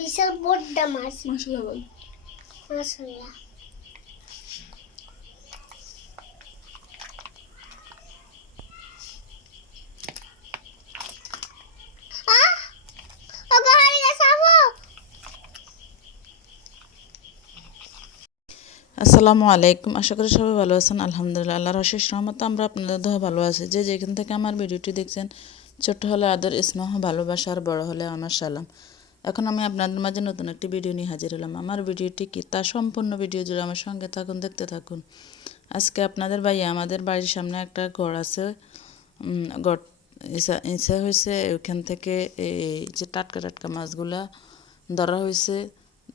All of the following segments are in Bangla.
বিশাল বড় মাছ। মাশাআল্লাহ বল। মাশাআল্লাহ। আসসালামু আলাইকুম। আশা করি সবাই ভালো আছেন। আলহামদুলিল্লাহ, আল্লাহর অশেষ রহমতে আমরা আপনাদের দোয়া ভালো আছি। যে যেখান থেকে আমার ভিডিওটি দেখছেন, ছোট্ট হলে আদর, স্নেহ, ভালোবাসা, আর বড় হলে আমার সালাম। এখন আমি আপনাদের মাঝে নতুন একটি ভিডিও নিয়ে হাজির হলাম। আমার ভিডিওটি কি তা সম্পূর্ণ ভিডিও জুড়ে আমার সঙ্গে থাকুন, দেখতে থাকুন। আজকে আপনাদের ভাইয়া আমাদের বাড়ির সামনে একটা ঘর আছে, ঘর ইচ্ছা হয়েছে ওইখান থেকে এই যে টাটকা টাটকা মাছগুলা ধরা হয়েছে।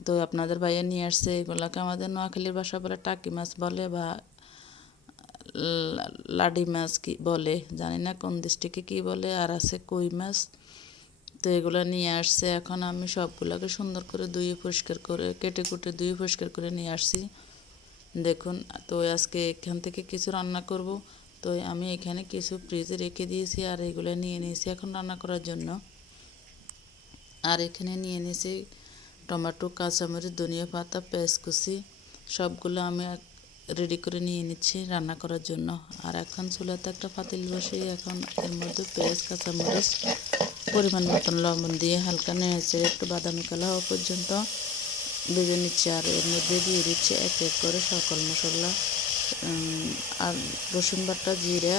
তো আপনাদের ভাইয়া নিয়ে আসছে এগুলাকে, আমাদের নোয়াখালীর ভাষা বলে টাকি মাছ বলে বা লাডি মাছ কি বলে জানি না, কোন ডিস্ট্রিক্টে কী বলে, আর আছে কই মাছ। তো এগুলো নিয়ে আসছে। এখন আমি সবগুলোকে সুন্দর করে ধুয়ে পরিষ্কার করে কেটে কুটে ধুয়ে পরিষ্কার করে নিয়ে আসছি। দেখুন, তো আজকে এখান থেকে কিছু রান্না করব। তো আমি এখানে কিছু ফ্রিজে রেখে দিয়েছি আর এগুলো নিয়ে নিয়েছি এখন রান্না করার জন্য। আর এখানে নিয়ে নিয়েছি টমেটো, কাঁচামরিচ, ধনিয়া পাতা, পেঁয়াজ কুচি, সবগুলো আমি রেডি করে নিয়ে নিচ্ছি রান্না করার জন্য। আর এখন চুলাতে একটা পাতিল বসিয়ে এখন এর মধ্যে পেঁয়াজ, কাঁচামরিচ, পরিমাণ মতন লবণ দিয়ে হালকা নেড়েচে একটু বাদামি কালার হওয়া পর্যন্ত ভেজে নিচ্ছি। আর এর মধ্যে দিয়ে দিচ্ছি এক এক করে সকল মশলা, আর রসুন বাটা, জিরা,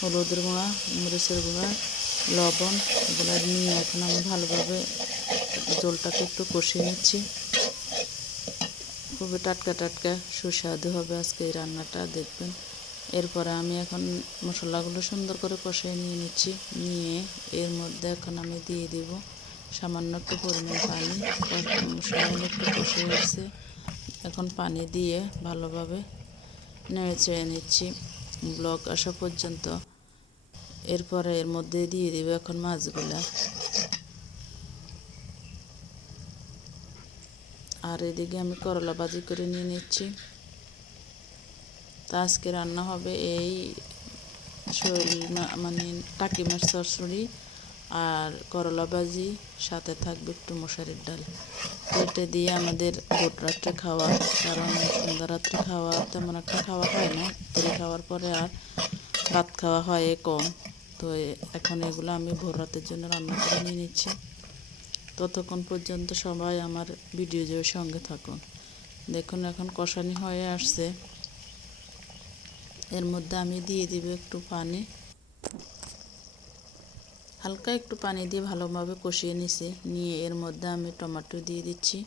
হলুদের গুঁড়া, মরিচের গুঁড়া, লবণ, এগুলো নিয়ে এখন আমি ভালোভাবে ঝোলটাকে একটু কষিয়ে নিচ্ছি। খুবই টাটকা টাটকা সুস্বাদু হবে আজকে এই রান্নাটা, দেখবেন। এরপরে আমি এখন মশলাগুলো সুন্দর করে কষিয়ে নিয়ে নিচ্ছি। নিয়ে এর মধ্যে এখন আমি দিয়ে দিব সামান্য একটু পরিমাণ পানি। মশলাগুলো একটু কষে এসেছে, এখন পানি দিয়ে ভালোভাবে নেড়ে চেড়ে নিচ্ছি ব্লক আসা পর্যন্ত। এরপরে এর মধ্যে দিয়ে দিব এখন মাছগুলা। আর এদিকে আমি করলা ভাজি করে নিয়ে নিচ্ছি। তা আজকে রান্না হবে এই শোল মানে টাকি মাছ চচ্চড়ি আর করলা ভাজি, সাথে থাকবে একটু মশারির ডাল। পেটে দিয়ে আমাদের ভোর রাত্রে খাওয়া, কারণ সন্ধ্যা রাত্রে খাওয়া তেমন একটা খাওয়া হয় না, তবে খাওয়ার পরে আর ভাত খাওয়া হয় কম। তো এখন এগুলো আমি ভোর রাতের জন্য রান্না করে নিয়ে নিচ্ছি। ততক্ষণ পর্যন্ত সবাই আমার ভিডিও জুড়ে সঙ্গে থাকুন। দেখুন এখন কষানি হয়ে আসছে। এর মধ্যে আমি দিয়ে দিব একটু পানি, হালকা একটু পানি দিয়ে ভালোভাবে কষিয়ে নিছি। নিয়ে এর মধ্যে আমি টমেটো দিয়ে দিচ্ছি,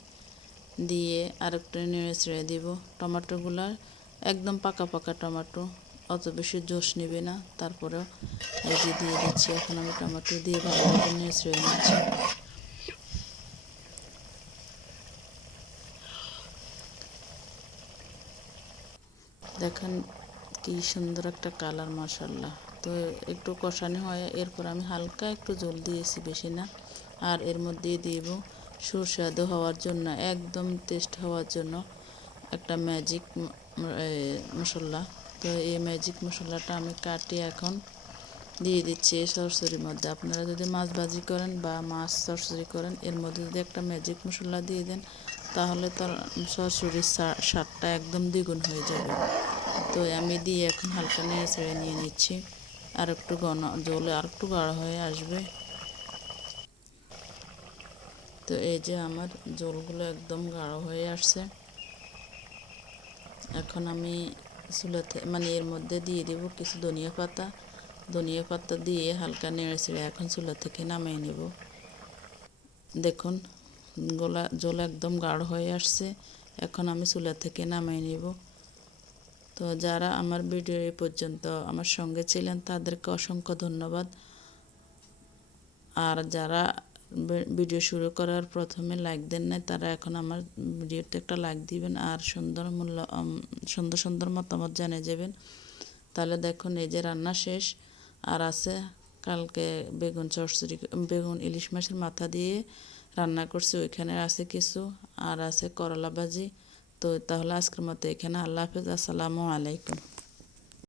দিয়ে আর একটু নেড়ে ছেড়ে দিব। টমেটোগুলো একদম পাকা পাকা টমেটো, অত বেশি জোশ নেবে না। তারপরেও এই যে দিয়ে দিচ্ছি, এখন আমি টমেটো দিয়ে ভালোভাবে নেড়ে ছেড়ে নিচ্ছি। দেখেন কি সুন্দর একটা কালার, মাশাআল্লাহ। তো একটু কষানো হয়, এরপর আমি হালকা একটু জল দিয়েছি, বেশি না। আর এর মধ্যে দিব সুস্বাদু হওয়ার জন্য, একদম টেস্ট হওয়ার জন্য একটা ম্যাজিক মশলা। তো এই ম্যাজিক মশলাটা আমি কাটিয়ে এখন দিয়ে দিচ্ছি এই চচ্চড়ির মধ্যে। আপনারা যদি মাছ ভাজি করেন বা মাছ চচ্চড়ি করেন, এর মধ্যে যদি একটা ম্যাজিক মশলা দিয়ে দেন, তাহলে তার চচ্চড়ির স্বাদটা একদম দ্বিগুণ হয়ে যাবে। তো আমি দিয়ে এখন হালকা নেড়ে ছেড়ে নিয়ে নিচ্ছি। আর একটু ঘন জলে আর একটু গাঢ় হয়ে আসবে। তো এই যে আমার জলগুলো একদম গাঢ় হয়ে আসছে। এখন আমি চুলাতে মানে এর মধ্যে দিয়ে দেব কিছু ধনিয়া পাতা। ধনিয়া পাতা দিয়ে হালকা নেড়ে ছেড়ে এখন চুলা থেকে নামিয়ে নেব। দেখুন জল একদম গাঢ় হয়ে আসছে, এখন আমি চুলা থেকে নামিয়ে নেব। তো যারা আমার ভিডিও এই পর্যন্ত আমার সঙ্গে ছিলেন তাদেরকে অসংখ্য ধন্যবাদ। আর যারা ভিডিও শুরু করার প্রথমে লাইক দেন নাই, তারা এখন আমার ভিডিওতে একটা লাইক দিবেন আর সুন্দর সুন্দর মতামত জানিয়ে যাবেন। তাহলে দেখুন এই যে রান্না শেষ। আর আছে কালকে বেগুন চচ্চড়ি, বেগুন ইলিশ মাছের মাথা দিয়ে রান্না করছি, ওইখানে আছে কিছু, আর আছে করলা ভাজি। তো তাহলে আজকের মতো এখানে, আল্লাহ হাফেজ, আসসালামু আলাইকুম।